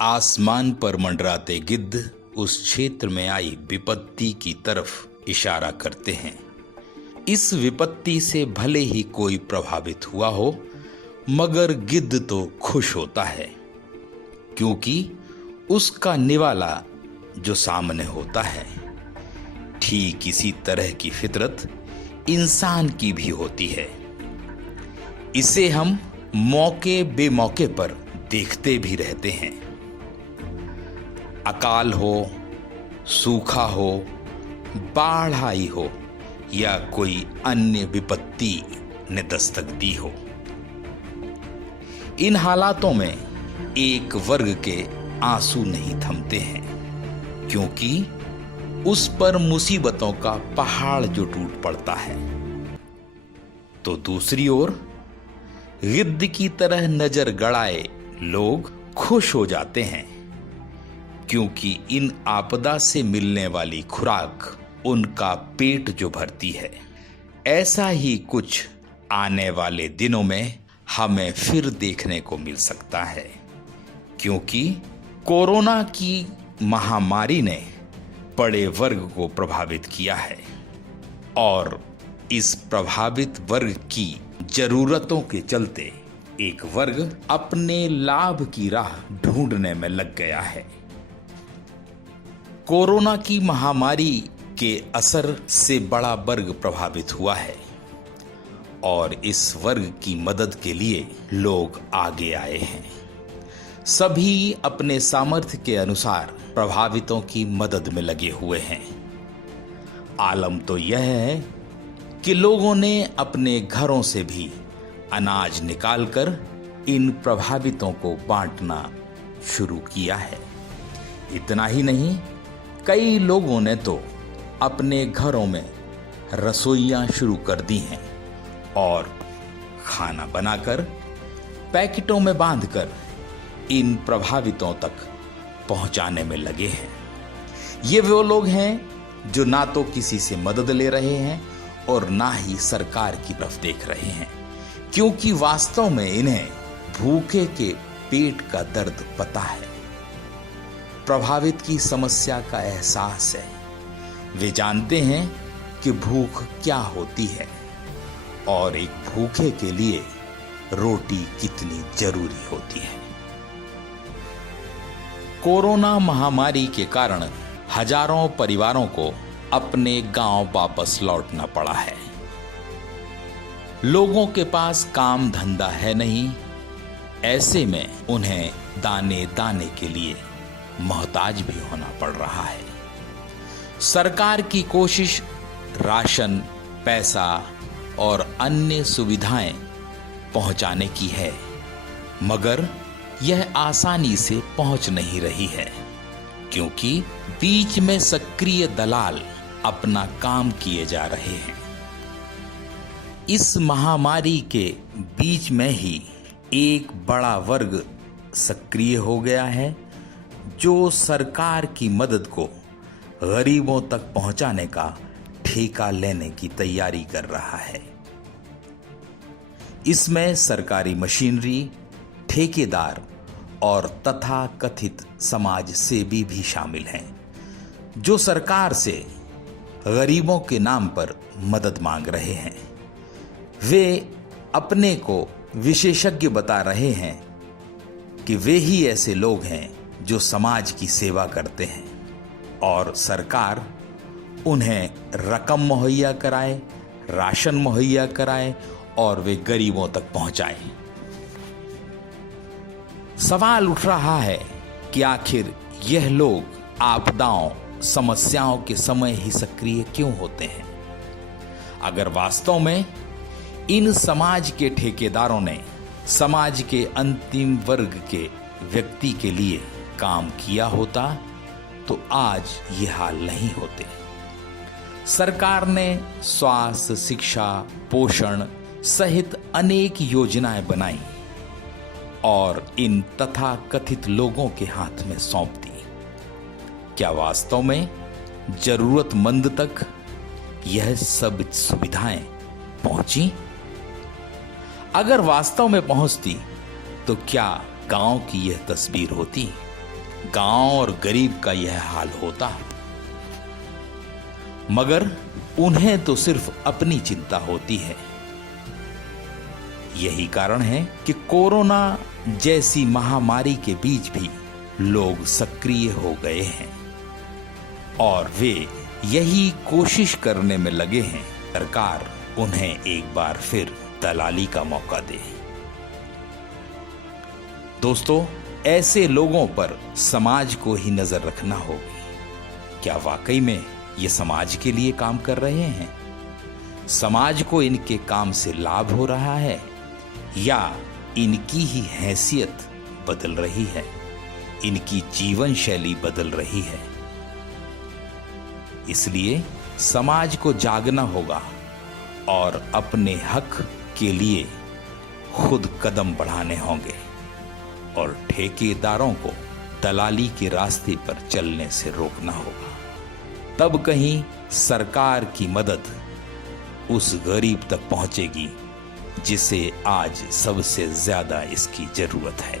आसमान पर मंडराते गिद्ध उस क्षेत्र में आई विपत्ति की तरफ इशारा करते हैं। इस विपत्ति से भले ही कोई प्रभावित हुआ हो, मगर गिद्ध तो खुश होता है, क्योंकि उसका निवाला जो सामने होता है। ठीक इसी तरह की फितरत इंसान की भी होती है। इसे हम मौके बेमौके पर देखते भी रहते हैं। अकाल हो, सूखा हो, बाढ़ आई हो या कोई अन्य विपत्ति ने दस्तक दी हो, इन हालातों में एक वर्ग के आंसू नहीं थमते हैं, क्योंकि उस पर मुसीबतों का पहाड़ जो टूट पड़ता है। तो दूसरी ओर गिद्ध की तरह नजर गड़ाए लोग खुश हो जाते हैं, क्योंकि इन आपदा से मिलने वाली खुराक उनका पेट जो भरती है। ऐसा ही कुछ आने वाले दिनों में हमें फिर देखने को मिल सकता है, क्योंकि कोरोना की महामारी ने बड़े वर्ग को प्रभावित किया है और इस प्रभावित वर्ग की जरूरतों के चलते एक वर्ग अपने लाभ की राह ढूंढने में लग गया है। कोरोना की महामारी के असर से बड़ा वर्ग प्रभावित हुआ है और इस वर्ग की मदद के लिए लोग आगे आए हैं। सभी अपने सामर्थ्य के अनुसार प्रभावितों की मदद में लगे हुए हैं। आलम तो यह है कि लोगों ने अपने घरों से भी अनाज निकालकर इन प्रभावितों को बांटना शुरू किया है। इतना ही नहीं, कई लोगों ने तो अपने घरों में रसोइयां शुरू कर दी हैं और खाना बनाकर पैकेटों में बांधकर इन प्रभावितों तक पहुंचाने में लगे हैं। ये वो लोग हैं जो ना तो किसी से मदद ले रहे हैं और ना ही सरकार की तरफ देख रहे हैं, क्योंकि वास्तव में इन्हें भूखे के पेट का दर्द पता है। प्रभावित की समस्या का एहसास है। वे जानते हैं कि भूख क्या होती है और एक भूखे के लिए रोटी कितनी जरूरी होती है। कोरोना महामारी के कारण हजारों परिवारों को अपने गांव वापस लौटना पड़ा है। लोगों के पास काम धंधा है नहीं, ऐसे में उन्हें दाने दाने के लिए मोहताज भी होना पड़ रहा है। सरकार की कोशिश राशन, पैसा और अन्य सुविधाएं पहुंचाने की है, मगर यह आसानी से पहुंच नहीं रही है, क्योंकि बीच में सक्रिय दलाल अपना काम किए जा रहे हैं। इस महामारी के बीच में ही एक बड़ा वर्ग सक्रिय हो गया है, जो सरकार की मदद को गरीबों तक पहुंचाने का ठेका लेने की तैयारी कर रहा है। इसमें सरकारी मशीनरी, ठेकेदार और तथाकथित समाज सेवी भी शामिल हैं, जो सरकार से गरीबों के नाम पर मदद मांग रहे हैं। वे अपने को विशेषज्ञ बता रहे हैं कि वे ही ऐसे लोग हैं जो समाज की सेवा करते हैं और सरकार उन्हें रकम मुहैया कराए, राशन मुहैया कराए और वे गरीबों तक पहुंचाएं। सवाल उठ रहा है कि आखिर यह लोग आपदाओं, समस्याओं के समय ही सक्रिय क्यों होते हैं? अगर वास्तव में इन समाज के ठेकेदारों ने समाज के अंतिम वर्ग के व्यक्ति के लिए काम किया होता तो आज ये हाल नहीं होते। सरकार ने स्वास्थ्य, शिक्षा, पोषण सहित अनेक योजनाएं बनाई और इन तथाकथित लोगों के हाथ में सौंप दी। क्या वास्तव में जरूरतमंद तक यह सब सुविधाएं पहुंची? अगर वास्तव में पहुंचती तो क्या गांव की यह तस्वीर होती? गांव और गरीब का यह हाल होता, मगर उन्हें तो सिर्फ अपनी चिंता होती है। यही कारण है कि कोरोना जैसी महामारी के बीच भी लोग सक्रिय हो गए हैं और वे यही कोशिश करने में लगे हैं सरकार उन्हें एक बार फिर दलाली का मौका दे। दोस्तों, ऐसे लोगों पर समाज को ही नजर रखना होगी। क्या वाकई में ये समाज के लिए काम कर रहे हैं? समाज को इनके काम से लाभ हो रहा है या इनकी ही हैसियत बदल रही है, इनकी जीवन शैली बदल रही है? इसलिए समाज को जागना होगा और अपने हक के लिए खुद कदम बढ़ाने होंगे और ठेकेदारों को दलाली के रास्ते पर चलने से रोकना होगा। तब कहीं सरकार की मदद उस गरीब तक पहुंचेगी जिसे आज सबसे ज्यादा इसकी जरूरत है।